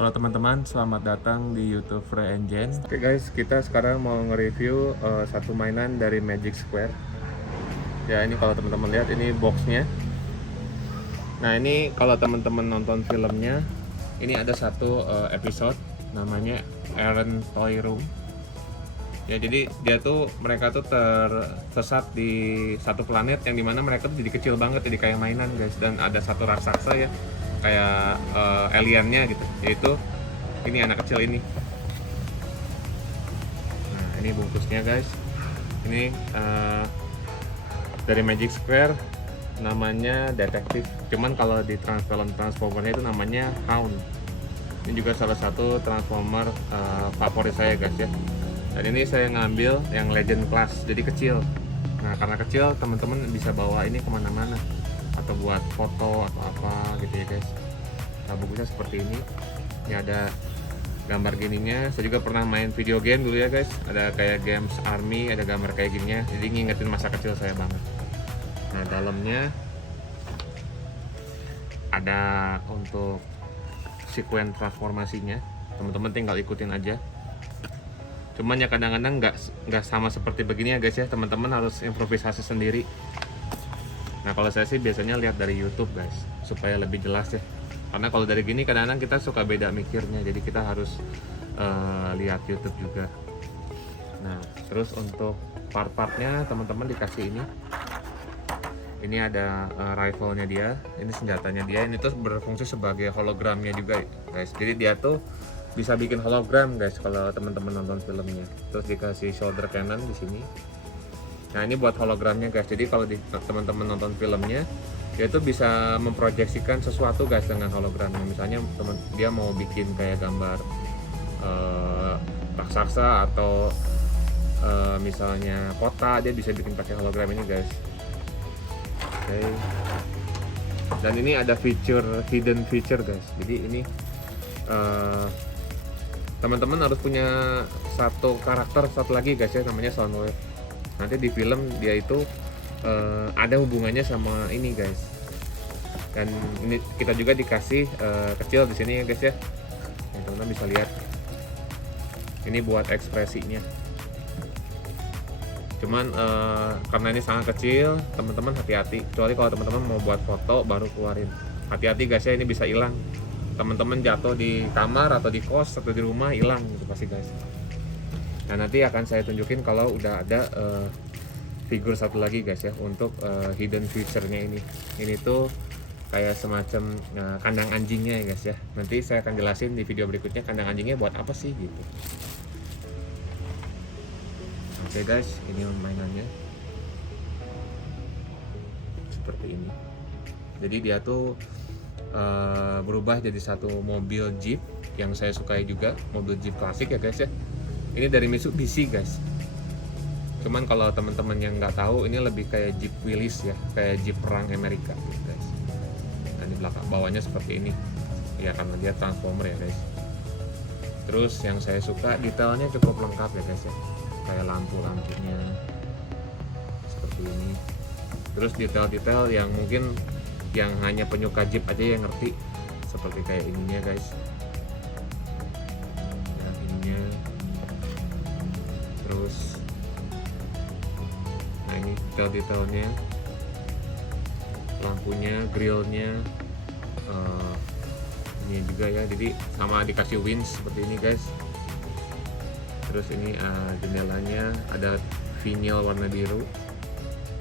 Halo teman-teman, selamat datang di YouTube Free Engine. Oke guys, kita sekarang mau nge-review satu mainan dari Magic Square. Ya ini kalau teman-teman lihat ini boxnya. Nah ini kalau teman-teman nonton filmnya, ini ada satu episode namanya Aaron Toy Room. Ya jadi mereka tuh tersesat di satu planet yang dimana mereka tuh jadi kecil banget, jadi kayak mainan guys. Dan ada satu raksasa ya, kayak aliennya gitu, yaitu ini anak kecil ini. Nah ini bungkusnya guys, ini dari Magic Square, namanya detektif. Cuman kalau di film Transformer itu namanya Hound. Ini juga salah satu Transformer favorit saya guys ya. Dan ini saya ngambil yang Legend Class, jadi kecil. Nah karena kecil, teman-teman bisa bawa ini kemana-mana, atau buat foto atau apa gitu ya guys. Nah bungkusnya seperti ini. Ini ada gambar gininya. Saya juga pernah main video game dulu ya guys. Ada kayak Games Army, ada gambar kayak gininya. Jadi ngingetin masa kecil saya banget. Nah dalamnya ada untuk sekuen transformasinya. Teman-teman tinggal ikutin aja. Cuman ya kadang-kadang nggak sama seperti begini ya guys ya. Teman-teman harus improvisasi sendiri. Nah kalau saya sih biasanya lihat dari YouTube guys, supaya lebih jelas ya. Karena kalau dari gini kadang-kadang kita suka beda mikirnya, jadi kita harus lihat YouTube juga. Nah terus untuk part-partnya teman-teman dikasih ini. Ini ada rifle-nya dia, ini senjatanya dia. Ini tuh berfungsi sebagai hologramnya juga guys. Jadi dia tuh bisa bikin hologram guys kalau teman-teman nonton filmnya. Terus dikasih shoulder cannon di sini. Nah ini buat hologramnya guys. Jadi kalau teman-teman nonton filmnya, dia tuh bisa memproyeksikan sesuatu guys dengan hologramnya. Misalnya dia mau bikin kayak gambar raksasa atau misalnya kota, dia bisa bikin pakai hologram ini guys. Oke. Dan ini ada hidden feature guys. Jadi ini teman-teman harus punya satu karakter satu lagi guys ya, namanya Soundwave. Nanti di film dia itu ada hubungannya sama ini guys. Dan ini kita juga dikasih kecil di sini ya guys ya. Teman-teman bisa lihat. Ini buat ekspresinya. Cuman karena ini sangat kecil, teman-teman hati-hati. Kecuali kalau teman-teman mau buat foto baru keluarin. Hati-hati guys ya, ini bisa hilang. Teman-teman jatuh di kamar atau di kos atau di rumah, hilang gitu pasti guys. Nah nanti akan saya tunjukin kalau udah ada figur satu lagi guys ya, untuk hidden feature-nya ini. Ini tuh kayak semacam kandang anjingnya ya guys ya. Nanti saya akan jelasin di video berikutnya kandang anjingnya buat apa sih gitu. Oke guys, ini mainannya seperti ini. Jadi dia tuh berubah jadi satu mobil Jeep yang saya sukai juga, mobil Jeep klasik ya guys ya. Ini dari Mitsubishi guys. Cuman kalau teman-teman yang nggak tahu, ini lebih kayak Jeep Willys ya, kayak Jeep perang Amerika gitu guys. Nah di belakang bawahnya seperti ini ya, karena dia transformer ya guys. Terus yang saya suka detailnya cukup lengkap ya guys ya, kayak lampu-lampunya seperti ini. Terus detail-detail yang mungkin yang hanya penyuka Jeep aja yang ngerti, seperti kayak ininya guys. Nah ininya. Terus nah ini detail-detailnya, lampunya, grillnya, ini juga ya. Jadi sama dikasih winch seperti ini guys. Terus ini jendelanya ada vinyl warna biru.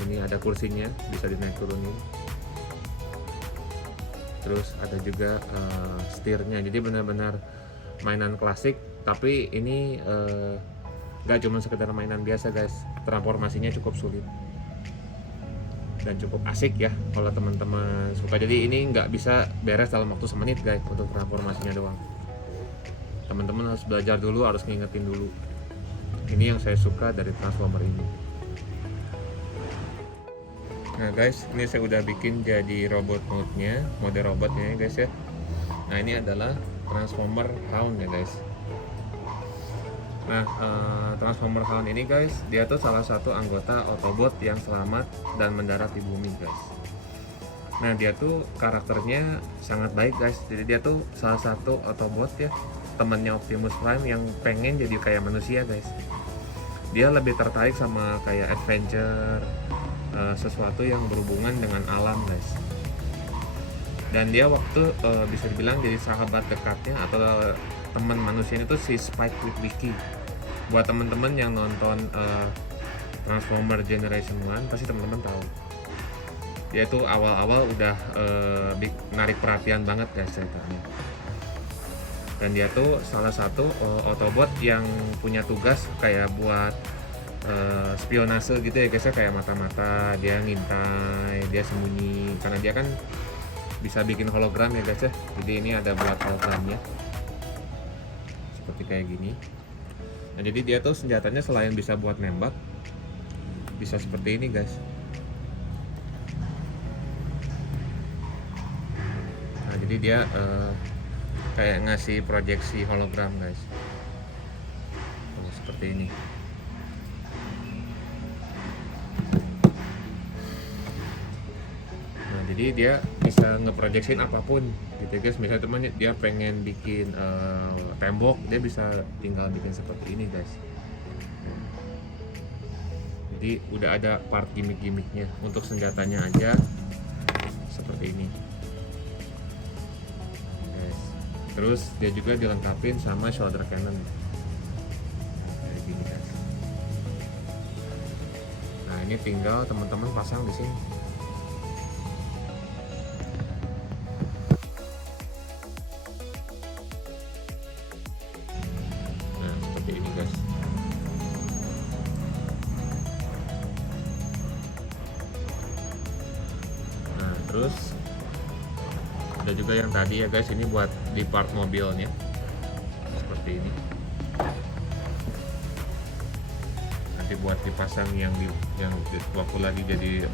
Ini ada kursinya, bisa dinaik turunin. Terus ada juga setirnya. Jadi benar-benar mainan klasik, tapi ini gak cuma sekedar mainan biasa guys. Transformasinya cukup sulit dan cukup asik ya kalau teman-teman suka. Jadi ini nggak bisa beres dalam waktu semenit guys untuk transformasinya doang. Teman-teman harus belajar dulu, harus ngingetin dulu. Ini yang saya suka dari Transformer ini. Nah guys, ini saya udah bikin jadi robot mode robotnya ya guys ya. Nah ini adalah Transformer Hound ya guys. Nah Transformer Hound ini guys, dia tuh salah satu anggota Autobot yang selamat dan mendarat di bumi guys. Nah dia tuh karakternya sangat baik guys, jadi dia tuh salah satu Autobot ya, temannya Optimus Prime yang pengen jadi kayak manusia guys. Dia lebih tertarik sama kayak adventure, sesuatu yang berhubungan dengan alam guys. Dan dia waktu bisa dibilang jadi sahabat dekatnya atau teman manusia itu si Spike Witwicky. Buat teman-teman yang nonton Transformer Generation 1 pasti teman-teman tahu. Dia tuh awal-awal udah narik perhatian banget guys ceritanya. Dan dia tuh salah satu Autobot yang punya tugas kayak buat spionase gitu ya guys ya, kayak mata-mata, dia ngintai, dia sembunyi karena dia kan bisa bikin hologram ya guys ya. Jadi ini ada buat hologramnya seperti kayak gini. Nah jadi dia tuh senjatanya selain bisa buat nembak, bisa seperti ini guys. Nah jadi dia kayak ngasih proyeksi hologram guys. Seperti ini. Nah jadi dia bisa ngeprojeksin apapun gitu guys. Misalnya teman dia pengen bikin tembok, dia bisa tinggal bikin seperti ini guys. Jadi udah ada part gimmick-gimmicknya. Untuk senjatanya aja seperti ini guys. Terus dia juga dilengkapin sama shoulder cannon kayak gini guys. Nah ini tinggal teman-teman pasang di sini. Nah seperti ini guys. Nah terus ada juga yang tadi ya guys, ini buat di part mobilnya seperti ini. Nanti buat dipasang yang waktu lagi jadi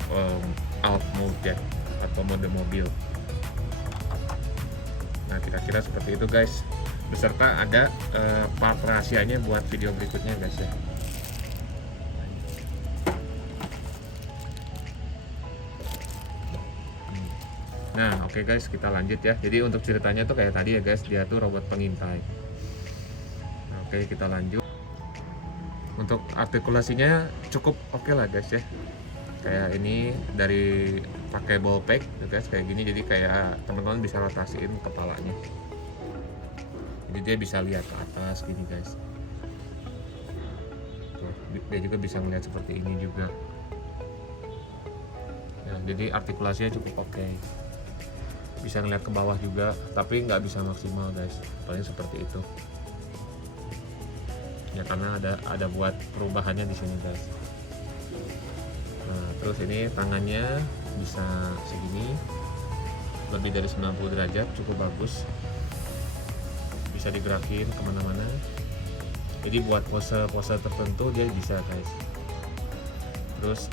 alt mode ya, atau mode mobil. Nah kira-kira seperti itu guys, beserta ada part rahasianya buat video berikutnya guys ya. Nah oke guys, kita lanjut ya. Jadi untuk ceritanya tuh kayak tadi ya guys, dia tuh robot pengintai. Nah, oke kita lanjut. Untuk artikulasinya cukup oke lah guys ya. Kayak ini dari pakai ball peg gitu guys, kayak gini. Jadi kayak teman-teman bisa rotasiin kepalanya. Jadi dia bisa lihat ke atas gini guys. Tuh, dia juga bisa melihat seperti ini juga. Ya, jadi artikulasinya cukup oke. Bisa ngeliat ke bawah juga, tapi nggak bisa maksimal guys, paling seperti itu ya, karena ada buat perubahannya di sini guys. Nah terus ini tangannya bisa segini, lebih dari 90 derajat, cukup bagus, bisa digerakin kemana-mana. Jadi buat pose-pose tertentu dia bisa guys. Terus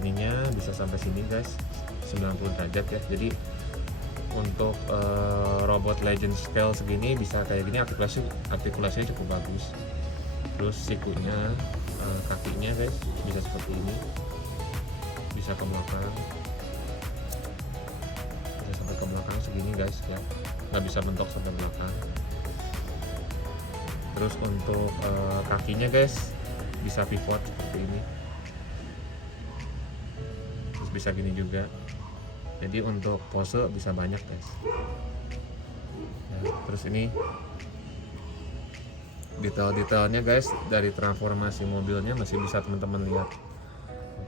ininya bisa sampai sini guys, 90 derajat ya. Jadi untuk robot legend scale segini bisa kayak gini, artikulasinya cukup bagus. Terus sikunya, kakinya guys bisa seperti ini, bisa ke belakang, bisa sampai ke belakang segini guys ya, nggak bisa mentok sampai belakang. Terus untuk kakinya guys bisa pivot seperti ini, terus bisa gini juga. Jadi untuk pose bisa banyak guys ya. Terus ini detail-detailnya guys, dari transformasi mobilnya masih bisa teman-teman lihat,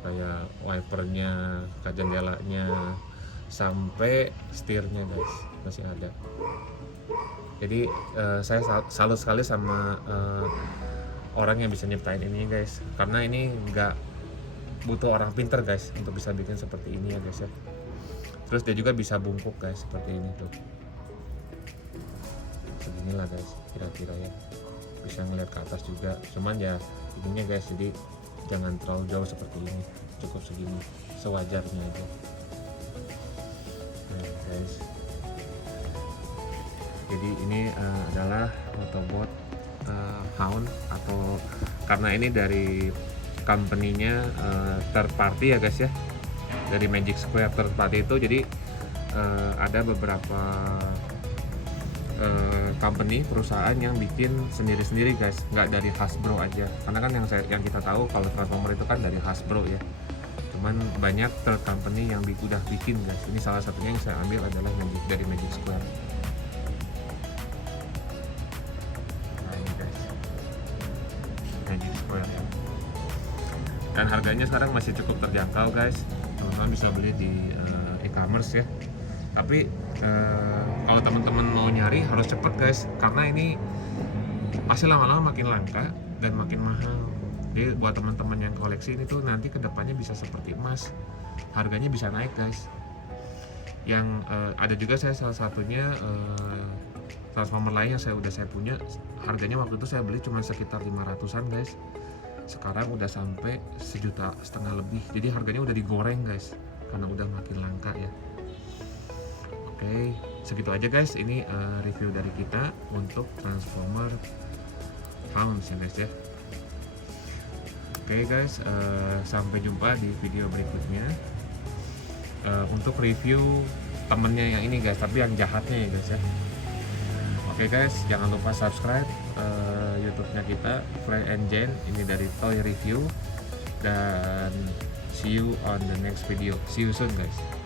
kayak wipernya, kaca jendelanya, sampai setirnya guys masih ada. Jadi saya salut sekali sama orang yang bisa nyiptain ini guys, karena ini nggak butuh orang pinter guys untuk bisa bikin seperti ini ya guys ya. Terus dia juga bisa bungkuk guys seperti ini tuh, seginilah guys kira-kira ya, bisa ngeliat ke atas juga. Cuman ya ininya guys, jadi jangan terlalu jauh seperti ini, cukup segini sewajarnya aja. Nah guys, jadi ini adalah Autobot Hound, atau karena ini dari company-nya third party ya guys ya, dari Magic Square third party itu, jadi ada beberapa company perusahaan yang bikin sendiri-sendiri guys, nggak dari Hasbro aja. Karena kan yang kita tahu kalau Transformer itu kan dari Hasbro ya. Cuman banyak third company yang udah bikin guys. Ini salah satunya yang saya ambil adalah dari Magic Square. Nah ini guys, Magic Square ya. Dan harganya sekarang masih cukup terjangkau guys. Teman-teman bisa beli di e-commerce ya. Tapi kalau teman-teman mau nyari harus cepet guys, karena ini pasti lama-lama makin langka dan makin mahal. Jadi buat teman-teman yang koleksi ini tuh nanti kedepannya bisa seperti emas, harganya bisa naik guys. Yang ada juga saya salah satunya Transformer lain yang saya punya, harganya waktu itu saya beli cuma sekitar 500-an guys. Sekarang udah sampai 1,5 juta lebih. Jadi harganya udah digoreng guys, karena udah makin langka ya. Oke, segitu aja guys. Ini review dari kita untuk Transformer Hounds ya guys ya. Oke guys, sampai jumpa di video berikutnya. Untuk review temennya yang ini guys, tapi yang jahatnya ya guys ya. Oke guys, jangan lupa subscribe YouTube-nya kita, Fry and Jane. Ini dari Toy Review. Dan see you on the next video. See you soon guys.